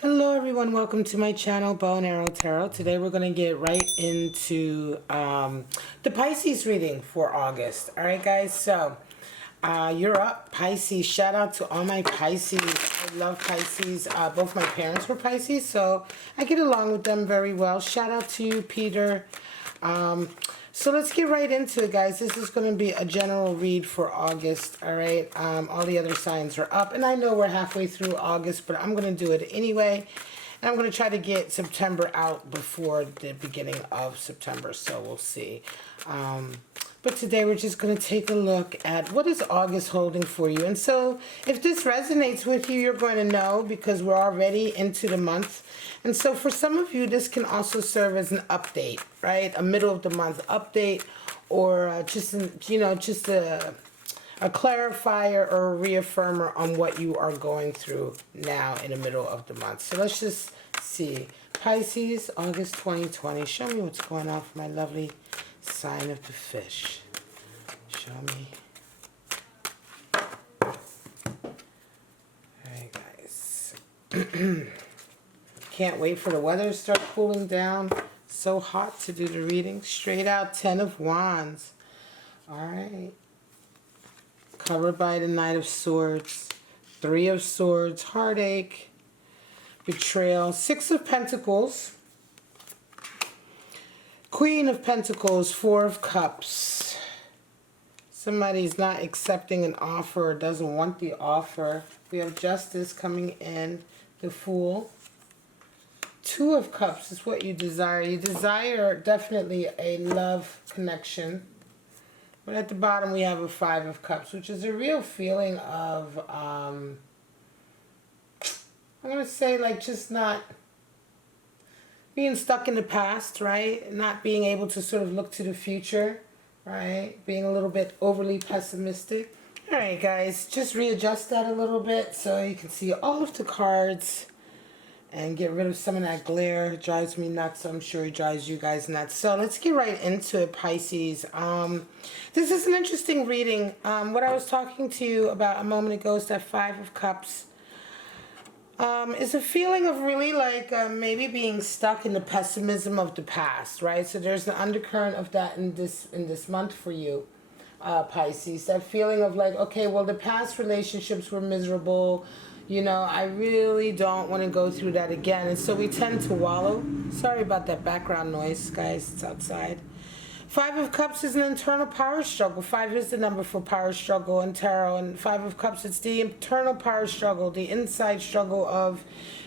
Hello everyone, welcome to my channel, Bow and Arrow Tarot. Today we're going to get right into the Pisces reading for August. Alright guys, so you're up, Pisces. Shout out to all my Pisces. I love Pisces. Both my parents were Pisces, so I get along with them very well. Shout out to you, Peter. So let's get right into it, guys. This is going to be a general read for August, all right? All the other signs are up, and I know we're halfway through August, but I'm going to do it anyway. And I'm going to try to get September out before the beginning of September, so we'll see. But today we're just going to take a look at what is August holding for you. And so if this resonates with you, you're going to know because we're already into the month. And so for some of you, this can also serve as an update, right? A middle of the month update, or just a clarifier or a reaffirmer on what you are going through now in the middle of the month. So let's just see. Pisces, August 2020. Show me what's going on for my lovely sign of the fish. Show me. Alright guys. Can't wait for the weather to start cooling down. So hot to do the reading. Straight out 10 of Wands. Alright. Covered by the Knight of Swords. 3 of Swords. Heartache. Betrayal. 6 of Pentacles. Queen of Pentacles, 4 of Cups. Somebody's not accepting an offer or doesn't want the offer. We have Justice coming in, the Fool. 2 of Cups is what you desire. You desire definitely a love connection. But at the bottom we have a 5 of Cups, which is a real feeling of, I'm going to say like just not being stuck in the past, right? Not being able to sort of look to the future, right? Being a little bit overly pessimistic. All right, guys, just readjust that a little bit so you can see all of the cards and get rid of some of that glare. It drives me nuts. I'm sure it drives you guys nuts. So let's get right into it, Pisces. This is an interesting reading. What I was talking to you about a moment ago is that 5 of Cups. It's a feeling of really like maybe being stuck in the pessimism of the past, right? So there's an undercurrent of that in this month for you, Pisces. That feeling of like, okay, well, the past relationships were miserable. You know, I really don't want to go through that again. And so we tend to wallow. Sorry about that background noise, guys. It's outside. 5 of Cups is an internal power struggle. 5 is the number for power struggle in tarot. And 5 of Cups, it's the internal power struggle, the inside struggle of,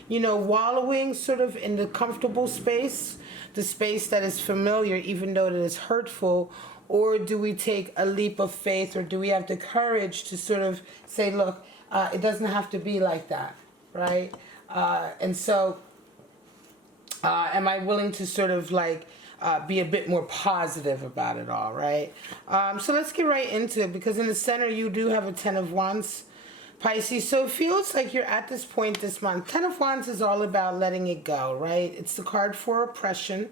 you know, wallowing sort of in the comfortable space, the space that is familiar, even though it is hurtful. Or do we take a leap of faith, or do we have the courage to sort of say, look, it doesn't have to be like that, right? And so am I willing to sort of like be a bit more positive about it all, right? So let's get right into it, because in the center you do have a 10 of Wands, Pisces. So it feels like you're at this point this month. 10 of Wands is all about letting it go, right? It's the card for oppression.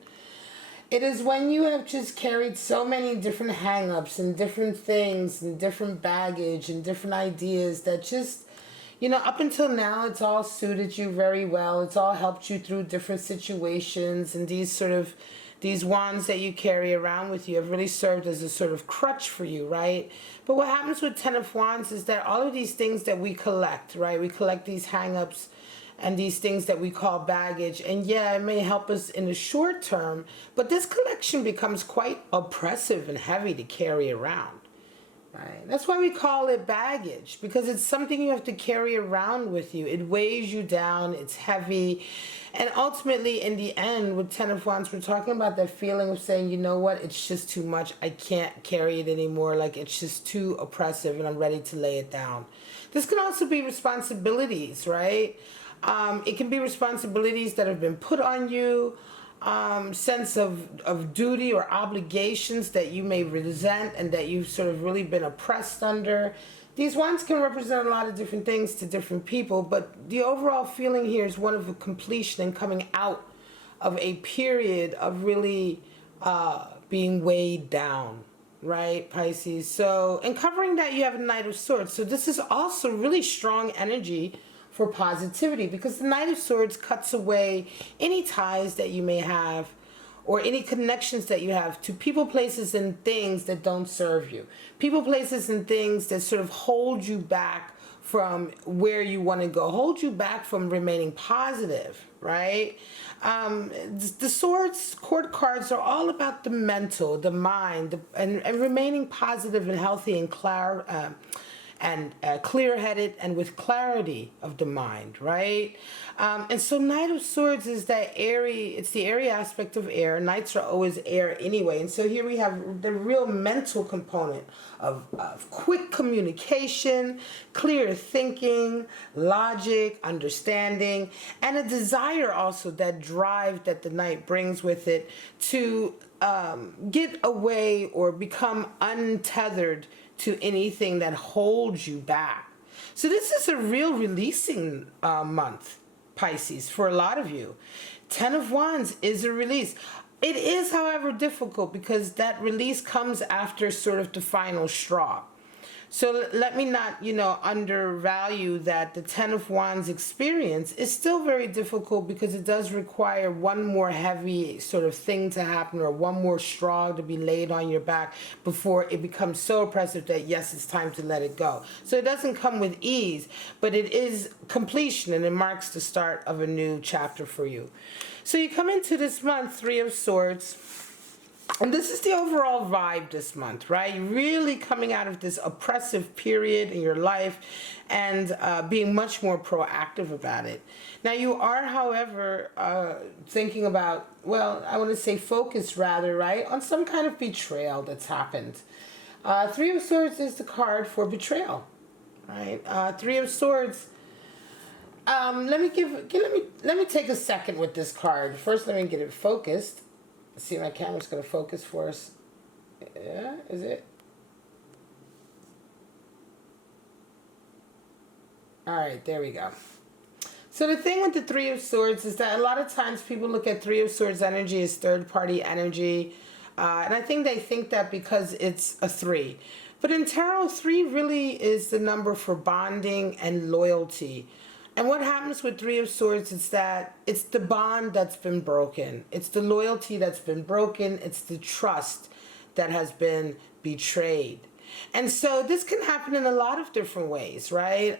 It is when you have just carried so many different hang-ups and different things and different baggage and different ideas that just, you know, up until now, it's all suited you very well. It's all helped you through different situations, and these wands that you carry around with you have really served as a sort of crutch for you, right? But what happens with 10 of Wands is that all of these things that we collect, right? We collect these hang-ups and these things that we call baggage. And yeah, it may help us in the short term, but this collection becomes quite oppressive and heavy to carry around. Right. That's why we call it baggage, because it's something you have to carry around with you. It weighs you down, it's heavy, and ultimately in the end with 10 of Wands, we're talking about that feeling of saying, you know what, it's just too much, I can't carry it anymore, like it's just too oppressive and I'm ready to lay it down. This can also be responsibilities, right? It can be responsibilities that have been put on you, sense of duty or obligations that you may resent and that you've sort of really been oppressed under. These wands can represent a lot of different things to different people, but the overall feeling here is one of a completion and coming out of a period of really being weighed down, right, Pisces? So, and covering that, you have a Knight of Swords. So this is also really strong energy for positivity, because the Knight of Swords cuts away any ties that you may have or any connections that you have to people, places, and things that don't serve you. People, places, and things that sort of hold you back from where you want to go, hold you back from remaining positive, right? The Swords court cards are all about the mental, the mind, and remaining positive and healthy and clear-headed and with clarity of the mind, right? And so Knight of Swords is that airy, it's the airy aspect of air. Knights are always air anyway. And so here we have the real mental component of quick communication, clear thinking, logic, understanding, and a desire also, that drive that the Knight brings with it to get away or become untethered to anything that holds you back. So this is a real releasing month, Pisces, for a lot of you. 10 of Wands is a release. It is, however, difficult because that release comes after sort of the final straw. So let me not, undervalue that the 10 of Wands experience is still very difficult because it does require one more heavy sort of thing to happen, or one more straw to be laid on your back before it becomes so oppressive that, yes, it's time to let it go. So it doesn't come with ease, but it is completion, and it marks the start of a new chapter for you. So you come into this month, 3 of Swords. And this is the overall vibe this month, right? You're really coming out of this oppressive period in your life and being much more proactive about it. Now you are, however, thinking about, well, I want to say focus rather, right, on some kind of betrayal that's happened. 3 of Swords is the card for betrayal, right? 3 of Swords. Let me take a second with this card. First, let me get it focused. See, my camera's going to focus for us. Yeah, is it? All right, there we go. So the thing with the 3 of Swords is that a lot of times people look at 3 of Swords energy as third-party energy. And I think they think that because it's a 3. But in tarot, 3 really is the number for bonding and loyalty. And what happens with 3 of Swords is that it's the bond that's been broken. It's the loyalty that's been broken. It's the trust that has been betrayed. And so this can happen in a lot of different ways, right?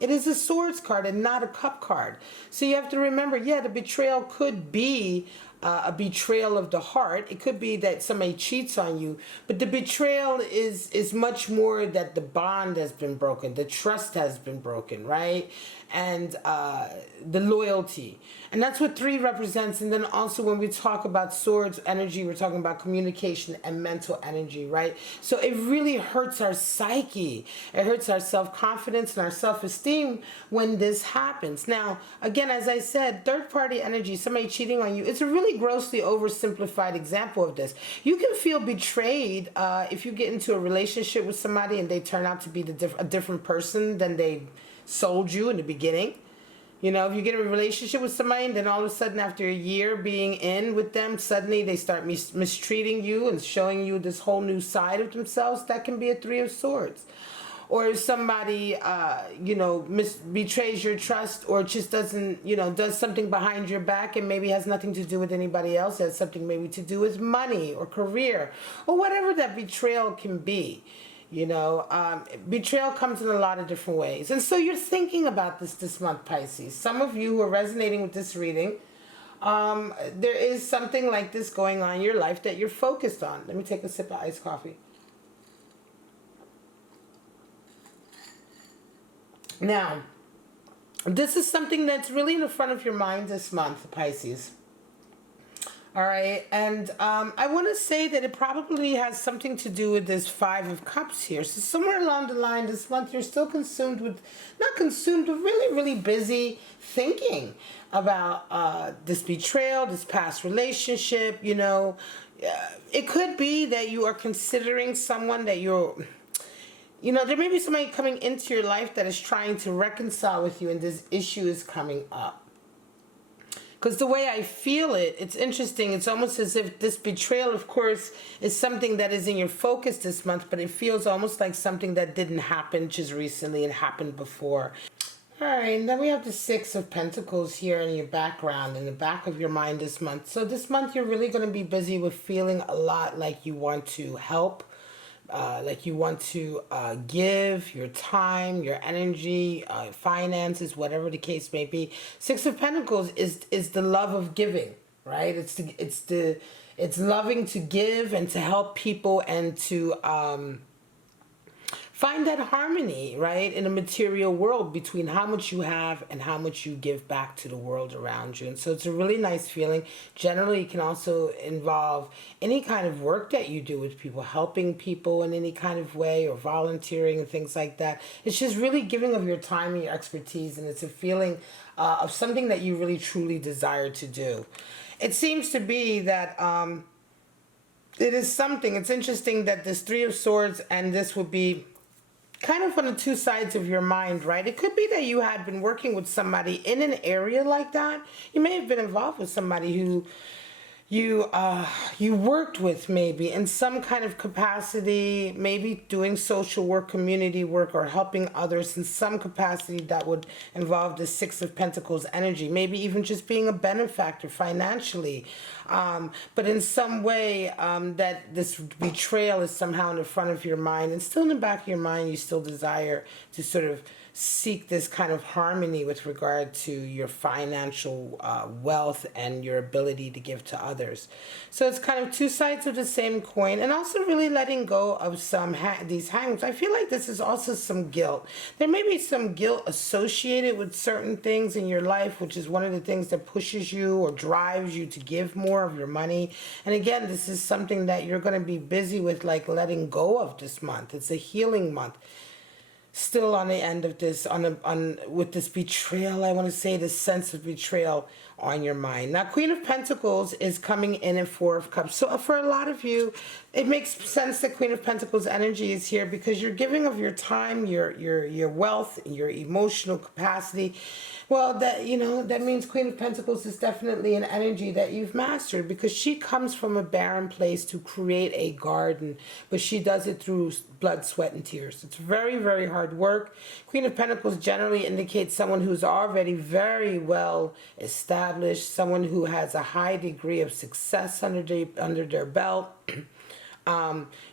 It is a Swords card and not a Cup card. So you have to remember, yeah, the betrayal could be a betrayal of the heart. It could be that somebody cheats on you, but the betrayal is much more that the bond has been broken, the trust has been broken, right? And the loyalty. And that's what 3 represents. And then also when we talk about Swords energy, we're talking about communication and mental energy, right? So it really hurts our psyche. It hurts our self-confidence and our self-esteem when this happens. Now, again, as I said, third-party energy, somebody cheating on you, it's a really grossly oversimplified example of this. You can feel betrayed if you get into a relationship with somebody and they turn out to be a different person than they sold you in the beginning. You know, if you get in a relationship with somebody and then all of a sudden after a year being in with them, suddenly they start mistreating you and showing you this whole new side of themselves, that can be a 3 of Swords. Or if somebody, betrays your trust, or just doesn't, does something behind your back and maybe has nothing to do with anybody else, has something maybe to do with money or career or whatever that betrayal can be. Betrayal comes in a lot of different ways. And so you're thinking about this month, Pisces. Some of you who are resonating with this reading, there is something like this going on in your life that you're focused on. Let me take a sip of iced coffee. Now, this is something that's really in the front of your mind this month, Pisces. All right, and I want to say that it probably has something to do with this 5 of Cups here. So somewhere along the line this month, you're still consumed with, not consumed, but really, really busy thinking about this betrayal, this past relationship, It could be that you are considering someone that there may be somebody coming into your life that is trying to reconcile with you, and this issue is coming up. Because the way I feel it, it's interesting. It's almost as if this betrayal, of course, is something that is in your focus this month, but it feels almost like something that didn't happen just recently and happened before. All right, and then we have the Six of Pentacles here in your background, in the back of your mind this month. So this month you're really going to be busy with feeling a lot like you want to help, like you want to give your time, your energy, finances, whatever the case may be. Six of Pentacles is the love of giving, right? It's loving to give and to help people and to find that harmony, right, in a material world between how much you have and how much you give back to the world around you. And so it's a really nice feeling. Generally, it can also involve any kind of work that you do with people, helping people in any kind of way, or volunteering and things like that. It's just really giving of your time and your expertise, and it's a feeling of something that you really truly desire to do. It seems to be that it is something. It's interesting that this Three of Swords and this would be kind of on the two sides of your mind, right? It could be that you had been working with somebody in an area like that. You may have been involved with somebody who you worked with, maybe in some kind of capacity, maybe doing social work, community work, or helping others in some capacity that would involve the Six of Pentacles energy. Maybe even just being a benefactor financially, but in some way that this betrayal is somehow in the front of your mind, and still in the back of your mind you still desire to sort of seek this kind of harmony with regard to your financial wealth and your ability to give to others. So it's kind of two sides of the same coin, and also really letting go of some these hangings. I feel like this is also some guilt. There may be some guilt associated with certain things in your life, which is one of the things that pushes you or drives you to give more of your money. And again, this is something that you're going to be busy with, like letting go of this month. It's a healing month. Still on the end of this, with this betrayal, I want to say this sense of betrayal on your mind. Now, Queen of Pentacles is coming in at Four of Cups. So for a lot of you, it makes sense that Queen of Pentacles energy is here because you're giving of your time, your wealth, your emotional capacity. Well, that means Queen of Pentacles is definitely an energy that you've mastered, because she comes from a barren place to create a garden, but she does it through blood, sweat, and tears. It's very, very hard work. Queen of Pentacles generally indicates someone who's already very well established, someone who has a high degree of success under their belt.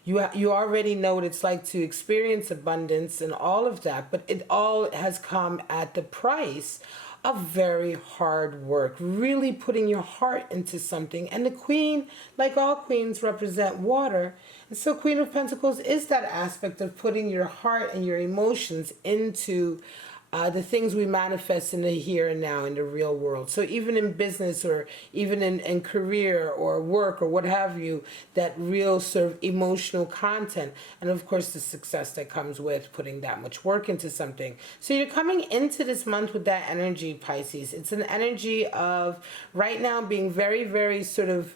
You already know what it's like to experience abundance and all of that, but it all has come at the price of very hard work, really putting your heart into something. And the Queen, like all queens, represent water. And so Queen of Pentacles is that aspect of putting your heart and your emotions into the things we manifest in the here and now, in the real world. So even in business, or even in career or work or what have you, that real sort of emotional content, and of course the success that comes with putting that much work into something. So you're coming into this month with that energy, Pisces. It's an energy of right now being very, very sort of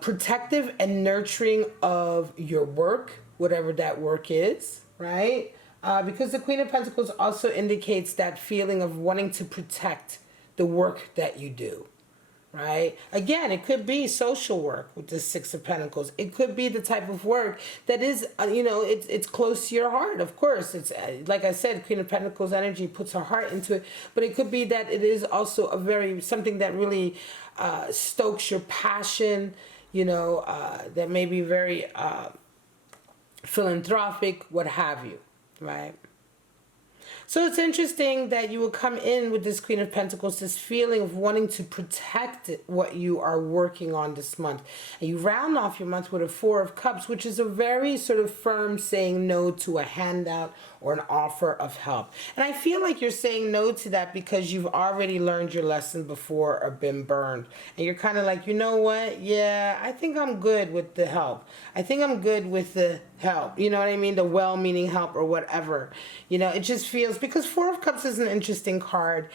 protective and nurturing of your work, whatever that work is, right? Because the Queen of Pentacles also indicates that feeling of wanting to protect the work that you do, right? Again, it could be social work with the Six of Pentacles. It could be the type of work that is, it's close to your heart. Of course, it's like I said, Queen of Pentacles energy puts her heart into it. But it could be that it is also something that really stokes your passion. That may be very philanthropic, what have you. Right. So it's interesting that you will come in with this Queen of Pentacles, this feeling of wanting to protect what you are working on this month. And you round off your month with a Four of Cups, which is a very sort of firm saying no to a handout or an offer of help. And I feel like you're saying no to that because you've already learned your lesson before or been burned. And you're kind of like, you know what? Yeah, I think I'm good with the help. I think I'm good with the help. You know what I mean? The well-meaning help or whatever. It just feels, because Four of Cups is an interesting card.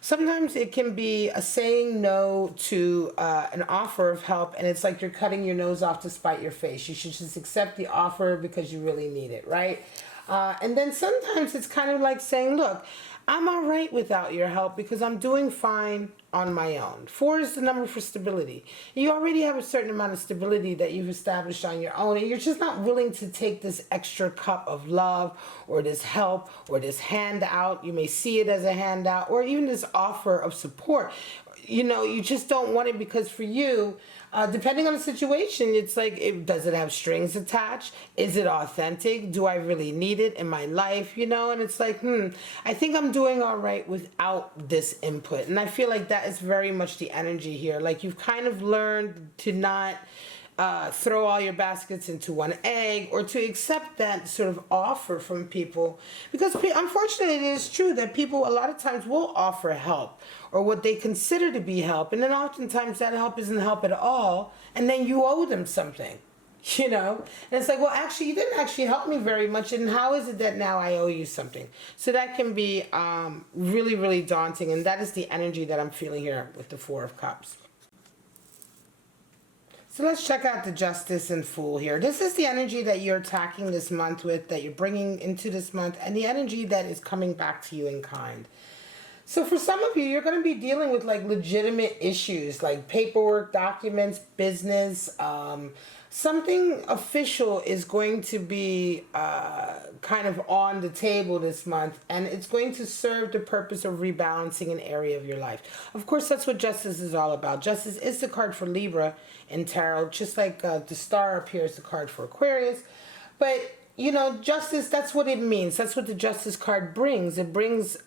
Sometimes it can be a saying no to an offer of help, and it's like you're cutting your nose off to spite your face. You should just accept the offer because you really need it, right? And then sometimes it's kind of like saying, look, I'm all right without your help because I'm doing fine on my own. 4 is the number for stability. You already have a certain amount of stability that you've established on your own, and you're just not willing to take this extra cup of love or this help or this handout. You may see it as a handout or even this offer of support. You know, you just don't want it because for you, depending on the situation, it's like, does it have strings attached? Is it authentic? Do I really need it in my life? You know, and it's like, I think I'm doing all right without this input. And I feel like that is very much the energy here. Like you've kind of learned to not throw all your baskets into one egg, or to accept that sort of offer from people, because unfortunately it is true that people a lot of times will offer help or what they consider to be help, and then oftentimes that help isn't help at all, and then you owe them something, you know. And it's like, well, actually you didn't actually help me very much, and how is it that now I owe you something? So that can be really, really daunting, and that is the energy that I'm feeling here with the 4 of Cups. So let's check out the Justice and Fool here. This is the energy that you're attacking this month with, that you're bringing into this month, and the energy that is coming back to you in kind. So for some of you, you're going to be dealing with like legitimate issues like paperwork, documents, business. Something official is going to be kind of on the table this month, and it's going to serve the purpose of rebalancing an area of your life. Of course, that's what Justice is all about. Justice is the card for Libra in Tarot, just like the star up here is the card for Aquarius. But you know, justice, that's what it means. That's what the Justice card brings. It brings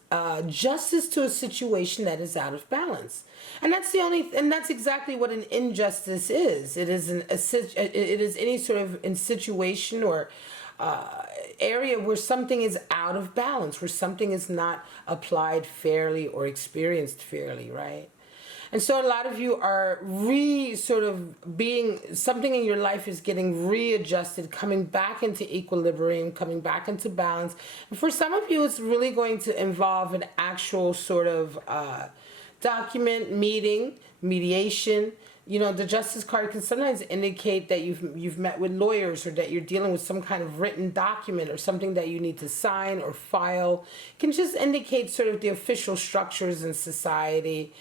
justice to a situation that is out of balance. And that's exactly what an injustice is. It is it is any sort of in situation or area where something is out of balance, where something is not applied fairly or experienced fairly, right? And so a lot of you are something in your life is getting readjusted, coming back into equilibrium, coming back into balance. And for some of you, it's really going to involve an actual sort of document, mediation. You know, the Justice card can sometimes indicate that you've met with lawyers, or that you're dealing with some kind of written document or something that you need to sign or file. It can just indicate sort of the official structures in society.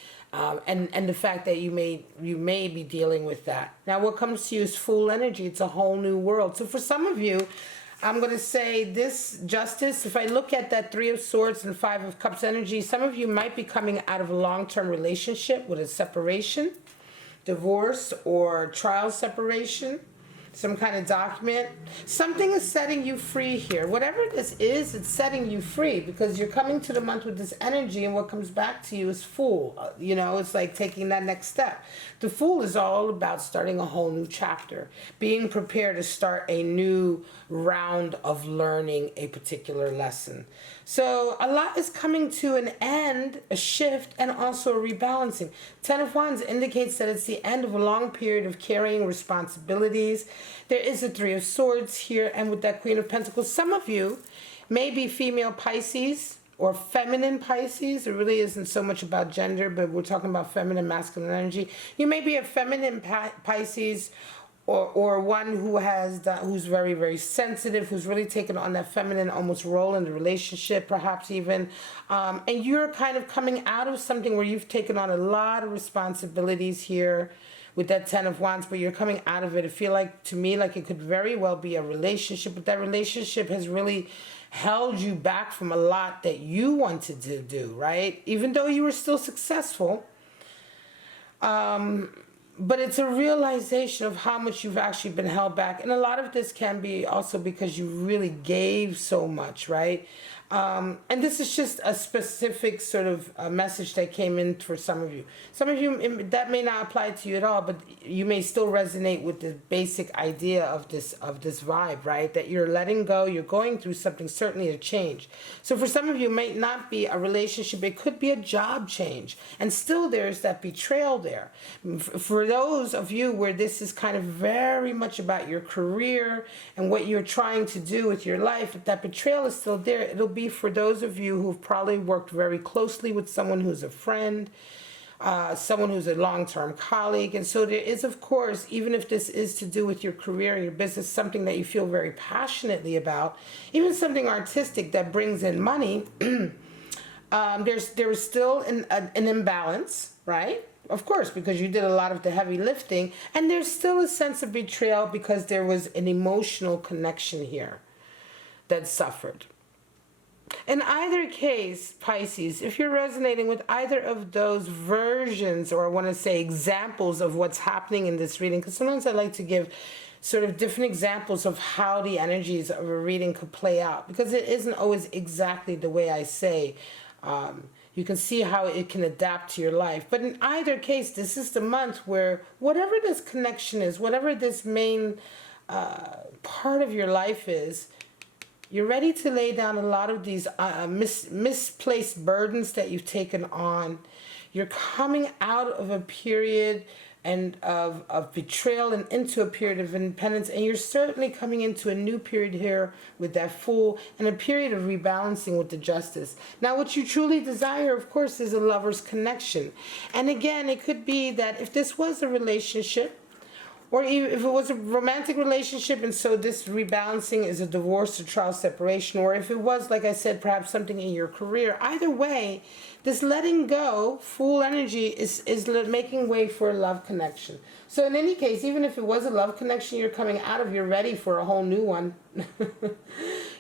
And the fact that you may be dealing with that. Now, what comes to you is Fool energy. It's a whole new world. So for some of you, I'm going to say this Justice, if I look at that 3 of Swords and 5 of Cups energy, some of you might be coming out of a long-term relationship with a separation, divorce, or trial separation. Some kind of document. Something is setting you free here. Whatever this is, it's setting you free, because you're coming to the month with this energy, and what comes back to you is Fool. You know, it's like taking that next step. The Fool is all about starting a whole new chapter, being prepared to start a new round of learning a particular lesson. So a lot is coming to an end, a shift, and also a rebalancing. 10 of Wands indicates that it's the end of a long period of carrying responsibilities. There is a 3 of Swords here, and with that Queen of Pentacles, some of you may be female Pisces or feminine Pisces. It really isn't so much about gender, but we're talking about feminine, masculine energy. You may be a feminine Pisces, or one who's very, very sensitive, who's really taken on that feminine almost role in the relationship, perhaps even. And you're kind of coming out of something where you've taken on a lot of responsibilities here with that 10 of Wands, but you're coming out of it. I feel like, to me, like it could very well be a relationship, but that relationship has really held you back from a lot that you wanted to do, right? Even though you were still successful. But it's a realization of how much you've actually been held back. And a lot of this can be also because you really gave so much, right? And this is just a specific sort of message that came in for some of you. Some of you, that may not apply to you at all, but you may still resonate with the basic idea of this vibe, right? That you're letting go, you're going through something, certainly a change. So for some of you, it might not be a relationship, it could be a job change. And still there's that betrayal there. For those of you where this is kind of very much about your career and what you're trying to do with your life, if that betrayal is still there, it'll be for those of you who've probably worked very closely with someone who's a friend, someone who's a long-term colleague. And so there is, of course, even if this is to do with your career and your business, something that you feel very passionately about, even something artistic that brings in money, There was still an imbalance, right? Of course, because you did a lot of the heavy lifting, and there's still a sense of betrayal because there was an emotional connection here that suffered. In either case, Pisces, if you're resonating with either of those versions, or I want to say examples of what's happening in this reading, because sometimes I like to give sort of different examples of how the energies of a reading could play out, because it isn't always exactly the way I say. You can see how it can adapt to your life. But in either case, this is the month where whatever this connection is, whatever this main part of your life is, you're ready to lay down a lot of these misplaced burdens that you've taken on. You're coming out of a period and of betrayal and into a period of independence. And you're certainly coming into a new period here with that Fool, and a period of rebalancing with the Justice. Now, what you truly desire, of course, is a lover's connection. And again, it could be that if this was a relationship, or even if it was a romantic relationship, and so this rebalancing is a divorce or trial separation, or if it was, like I said, perhaps something in your career, either way, this letting go, Fool energy, is making way for a love connection. So in any case, even if it was a love connection you're coming out of, you're ready for a whole new one.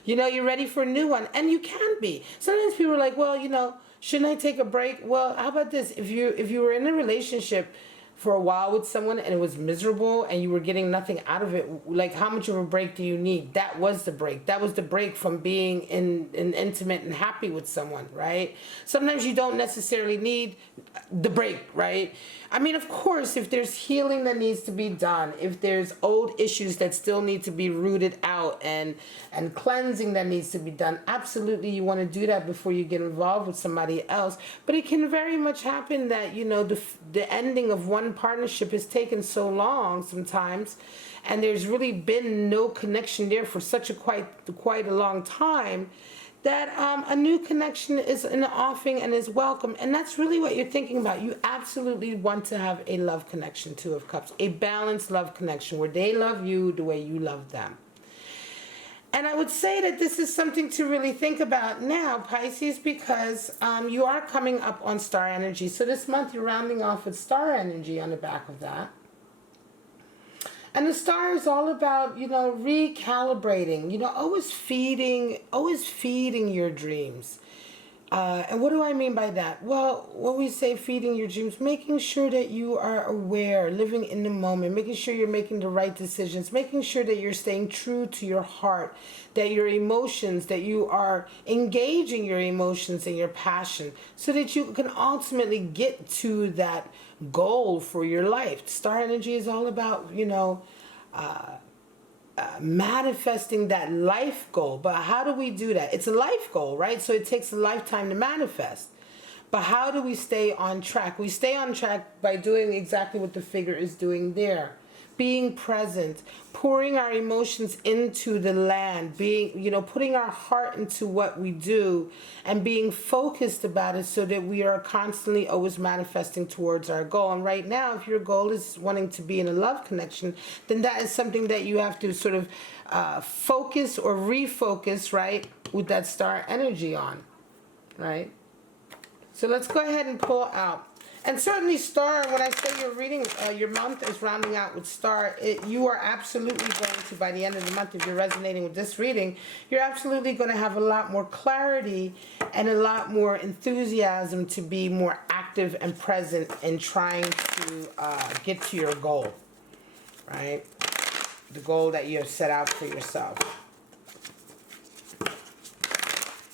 You know, you're ready for a new one, and you can be. Sometimes people are like, well, you know, shouldn't I take a break? Well, how about this? If you were in a relationship for a while with someone and it was miserable and you were getting nothing out of it, like, how much of a break do you need? That was the break. That was the break from being in intimate and happy with someone, right? Sometimes you don't necessarily need the break, right? I mean, of course, if there's healing that needs to be done, if there's old issues that still need to be rooted out, and cleansing that needs to be done, absolutely you want to do that before you get involved with somebody else. But it can very much happen that, you know, the ending of one partnership has taken so long sometimes, and there's really been no connection there for such a quite a long time, that a new connection is an offing and is welcome. And that's really what you're thinking about. You absolutely want to have a love connection, Two of Cups, a balanced love connection where they love you the way you love them. And I would say that this is something to really think about now, Pisces, because you are coming up on star energy. So this month you're rounding off with star energy on the back of that. And the star is all about, you know, recalibrating, you know, always feeding your dreams. And what do I mean by that? Well, when we say feeding your dreams, making sure that you are aware, living in the moment, making sure you're making the right decisions, making sure that you're staying true to your heart, that your emotions, that you are engaging your emotions and your passion, so that you can ultimately get to that goal for your life. Star energy is all about, you know, manifesting that life goal. But how do we do that? It's a life goal, right? So it takes a lifetime to manifest. But how do we stay on track? We stay on track by doing exactly what the figure is doing there. Being present, pouring our emotions into the land, being, you know, putting our heart into what we do, and being focused about it so that we are constantly always manifesting towards our goal. And right now, if your goal is wanting to be in a love connection, then that is something that you have to sort of focus or refocus, right, with that star energy on, right? So let's go ahead and pull out. And certainly star, when I say you're reading, your month is rounding out with star, you are absolutely going to, by the end of the month, if you're resonating with this reading, you're absolutely going to have a lot more clarity and a lot more enthusiasm to be more active and present in trying to get to your goal, right? The goal that you have set out for yourself.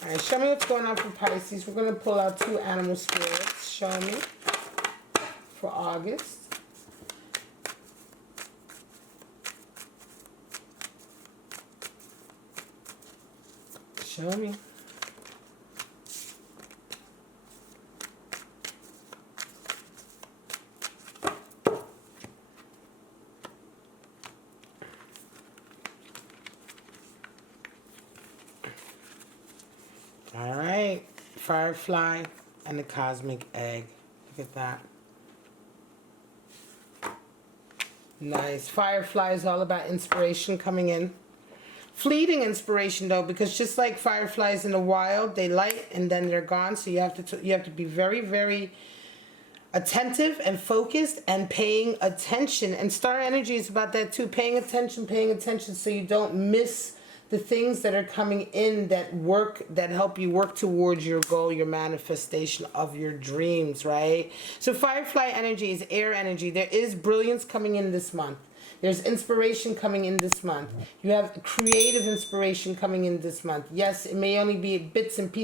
All right, show me what's going on for Pisces. We're going to pull out two animal spirits. Show me for August. Show me. All right, Firefly and the Cosmic Egg. Look at that. Nice. Firefly is all about inspiration coming in. Fleeting inspiration though, because just like fireflies in the wild, they light and then they're gone. So you have to be very, very attentive and focused and paying attention. And star energy is about that too. Paying attention so you don't miss the things that are coming in that help you work towards your goal, your manifestation of your dreams, right? So firefly energy is air energy. There is brilliance coming in this month. There's inspiration coming in this month. You have creative inspiration coming in this month. Yes, it may only be bits and pieces